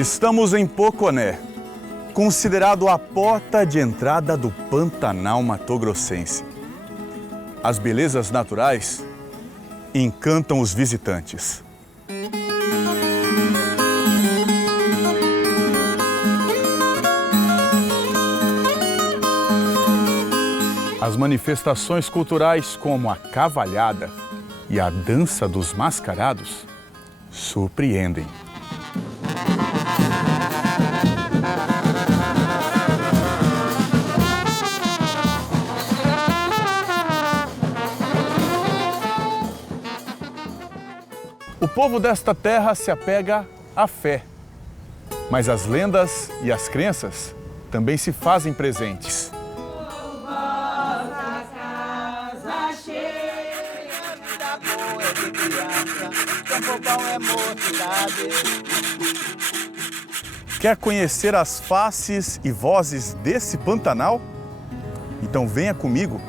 Estamos em Poconé, considerado a porta de entrada do Pantanal Mato-Grossense. As belezas naturais encantam os visitantes. As manifestações culturais como a cavalhada e a dança dos mascarados surpreendem. O povo desta terra se apega à fé, mas as lendas e as crenças também se fazem presentes. Quer conhecer as faces e vozes desse Pantanal? Então venha comigo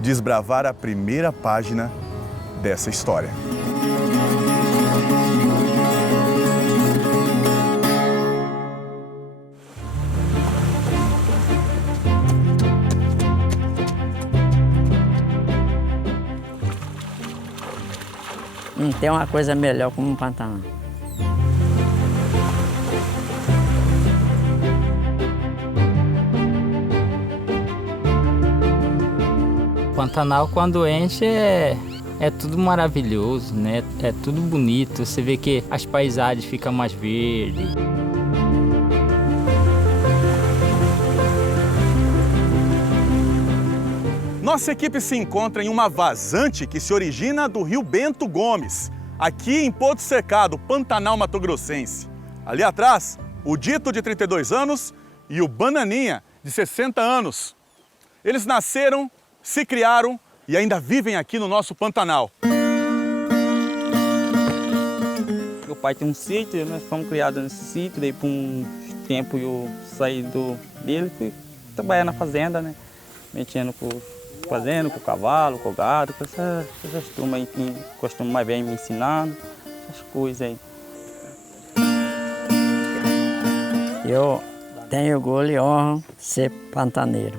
desbravar a primeira página dessa história. Não tem uma coisa melhor como um Pantanal. Pantanal, quando enche, é tudo maravilhoso, né? É tudo bonito. Você vê que as paisagens ficam mais verdes. Nossa equipe se encontra em uma vazante que se origina do Rio Bento Gomes, aqui em Porto Cercado, Pantanal Mato-Grossense. Ali atrás, o Dito, de 32 anos, e o Bananinha, de 60 anos. Eles nasceram, se criaram e ainda vivem aqui no nosso Pantanal. Meu pai tem um sítio, nós fomos criados nesse sítio, daí por um tempo eu saí dele e fui trabalhar na fazenda, né? Mexendo fazendo com o cavalo, com o gado, com essas turmas aí que costumam mais bem me ensinando, essas coisas aí. Eu tenho orgulho e honra de ser pantaneiro,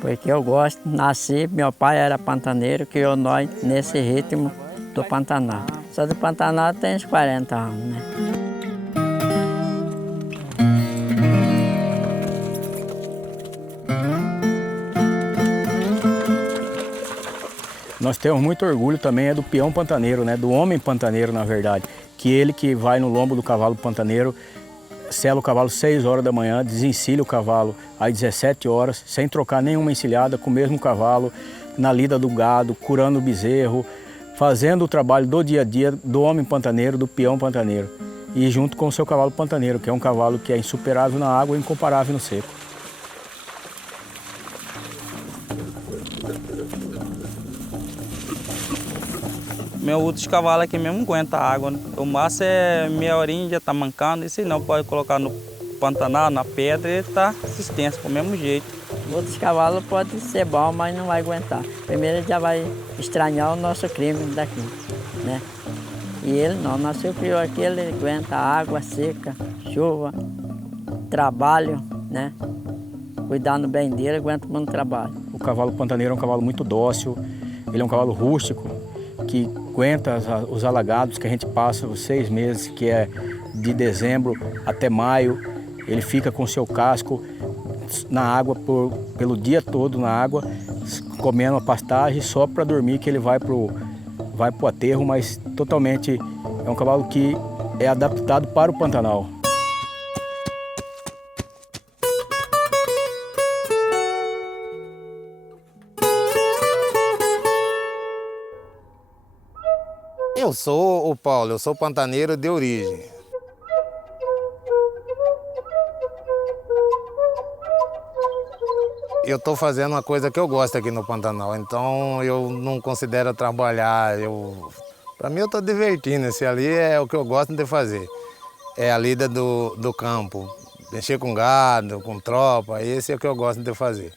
porque eu gosto, nasci, meu pai era pantaneiro, criou nós nesse ritmo do Pantanal. Só do Pantanal tem uns 40 anos, né? Nós temos muito orgulho também do peão pantaneiro, né? Do homem pantaneiro, na verdade. Que ele que vai no lombo do cavalo pantaneiro, sela o cavalo às 6 horas da manhã, desencilha o cavalo às 17 horas, sem trocar nenhuma encilhada, com o mesmo cavalo, na lida do gado, curando o bezerro, fazendo o trabalho do dia a dia do homem pantaneiro, do peão pantaneiro. E junto com o seu cavalo pantaneiro, que é um cavalo que é insuperável na água e incomparável no seco. Meu outros cavalos aqui mesmo aguenta água, né? O máximo é meia horinha, já tá mancando, e se não pode colocar no Pantanal, na pedra, ele tá assistência, do mesmo jeito. Outros cavalos podem ser bons, mas não vai aguentar. Primeiro ele já vai estranhar o nosso crime daqui, né? E ele não, nasceu, criou aqui, ele aguenta água, seca, chuva, trabalho, né? Cuidando bem dele, aguenta muito trabalho. O cavalo pantaneiro é um cavalo muito dócil, ele é um cavalo rústico, que aguenta os alagados que a gente passa os 6 meses, que é de dezembro até maio. Ele fica com seu casco na água pelo dia todo na água, comendo a pastagem só para dormir, que ele vai pro aterro, mas totalmente é um cavalo que é adaptado para o Pantanal. Eu sou o Paulo, eu sou pantaneiro de origem. Eu estou fazendo uma coisa que eu gosto aqui no Pantanal, então eu não considero trabalhar. Para mim eu estou divertindo, esse ali é o que eu gosto de fazer. É a lida do campo, mexer com gado, com tropa, esse é o que eu gosto de fazer.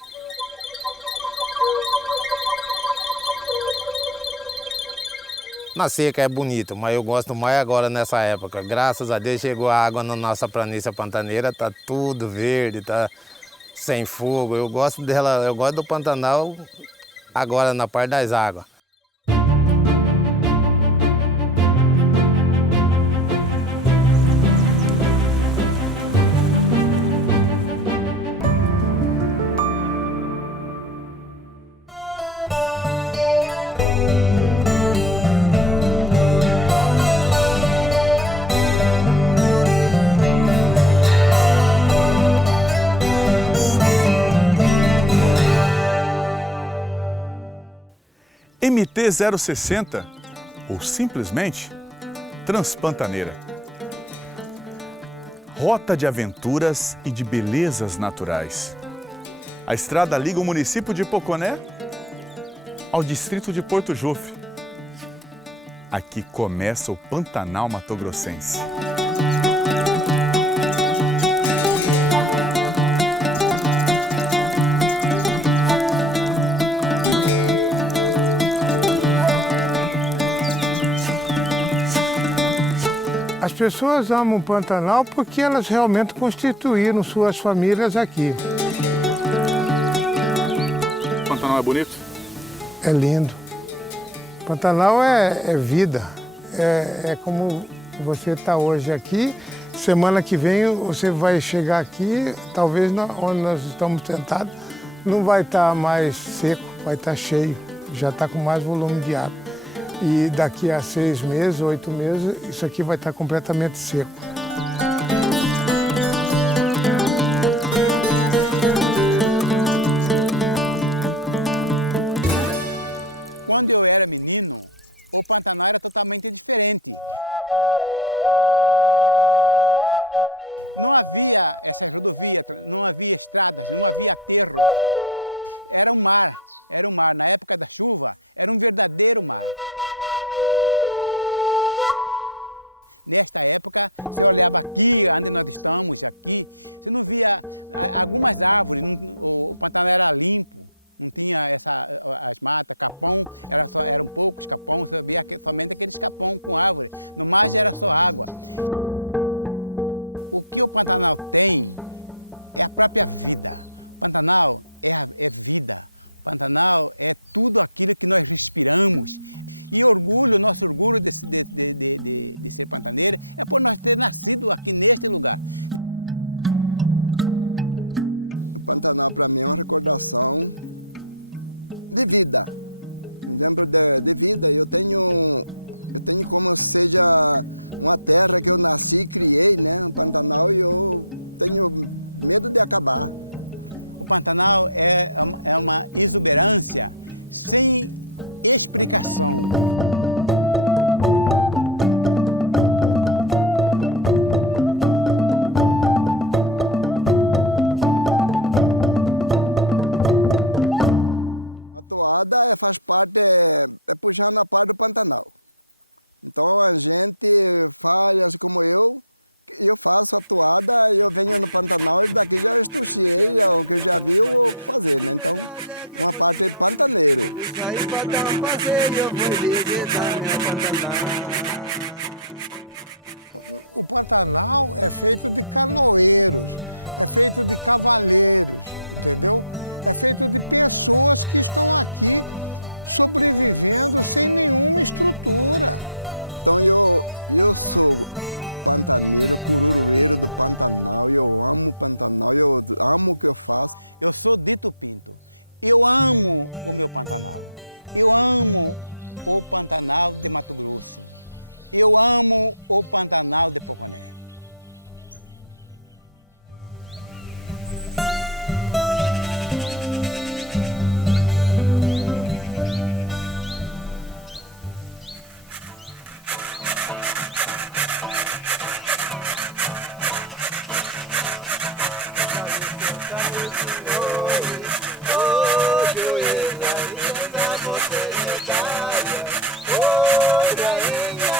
Na seca é bonito, mas eu gosto mais agora nessa época. Graças a Deus chegou a água na nossa planície pantaneira, tá tudo verde, tá sem fogo. Eu gosto dela, eu gosto do Pantanal agora na parte das águas. MT-060 ou simplesmente Transpantaneira. Rota de aventuras e de belezas naturais. A estrada liga o município de Poconé ao distrito de Porto Jufre. Aqui começa o Pantanal Matogrossense. As pessoas amam o Pantanal porque elas realmente constituíram suas famílias aqui. O Pantanal é bonito? É lindo. Pantanal é vida. É como você está hoje aqui. Semana que vem você vai chegar aqui, talvez onde nós estamos sentados, não vai estar mais seco, vai estar cheio. Já está com mais volume de água. E daqui a 6 meses, 8 meses, isso aqui vai estar completamente seco. Saí pra dar um passeio, fui visitar meu Pantanal.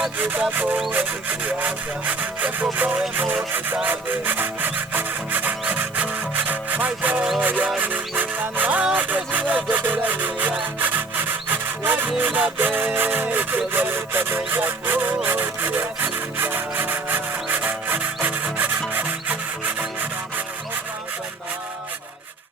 Vida boa de criança, tempo bom é mocidade. Mas olha, menina, não precisa de soberania. Não ensina bem, que o velho também já foi.